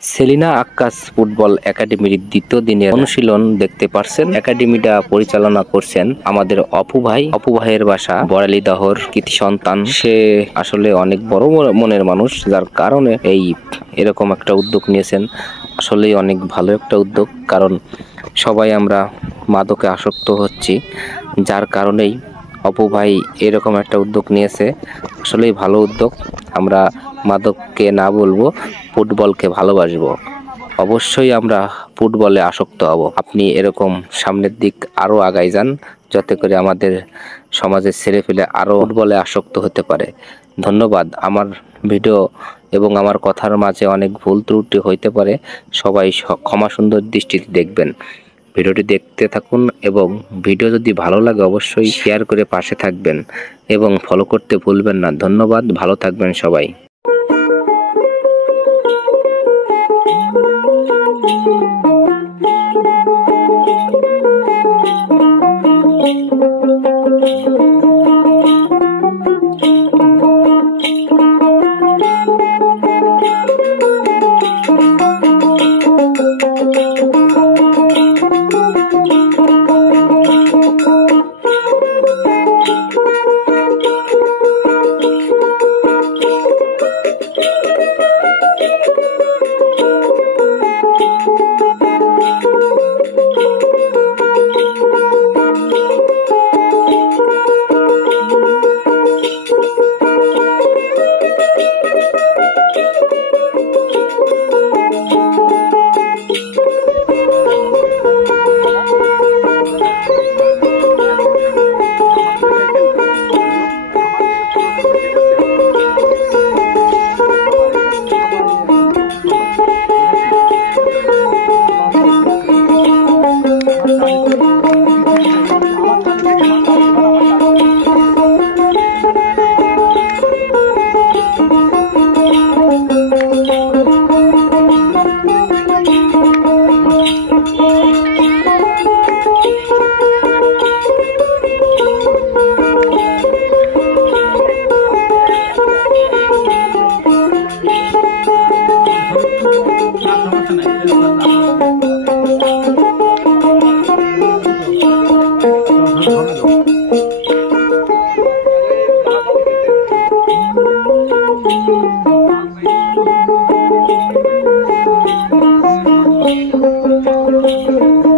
Selina Akkas football একাডেমির দ্বিতীয় দিনের অনুশীলন দেখতে পারছেন। একাডেমিটা পরিচালনা করছেন আমাদের অপু ভাই। অপু ভাইয়ের বাসা বড়ালিদহর, কৃতি সন্তান। সে আসলে অনেক বড় মনের মানুষ, যার কারণে এরকম একটা উদ্যোগ নিয়েছেন। আসলেই অনেক ভালো একটা উদ্যোগ, কারণ সবাই আমরা মাদকে আসক্ত হচ্ছি, যার কারণেই অপু ভাই এরকম একটা উদ্যোগ নিয়েছে। আসলেই ভালো উদ্যোগ। আমরা মাদককে না বলবো, ফুটবলকে ভালোবাসবো। অবশ্যই আমরা ফুটবলে আসক্ত হব। আপনি এরকম সামনের দিক আরো আগায় যান, যাতে করে আমাদের সমাজের ছেলেপেলে আরো ফুটবলে আসক্ত হতে পারে। ধন্যবাদ। আমার ভিডিও এবং আমার কথার মাঝে অনেক ভুল ত্রুটি হইতে পারে, সবাই ক্ষমা সুন্দর দৃষ্টিতে দেখবেন। ভিডিওটি দেখতে থাকুন এবং ভিডিও যদি ভালো লাগে অবশ্যই শেয়ার করে পাশে থাকবেন এবং ফলো করতে ভুলবেন না। ধন্যবাদ, ভালো থাকবেন সবাই। Thank you.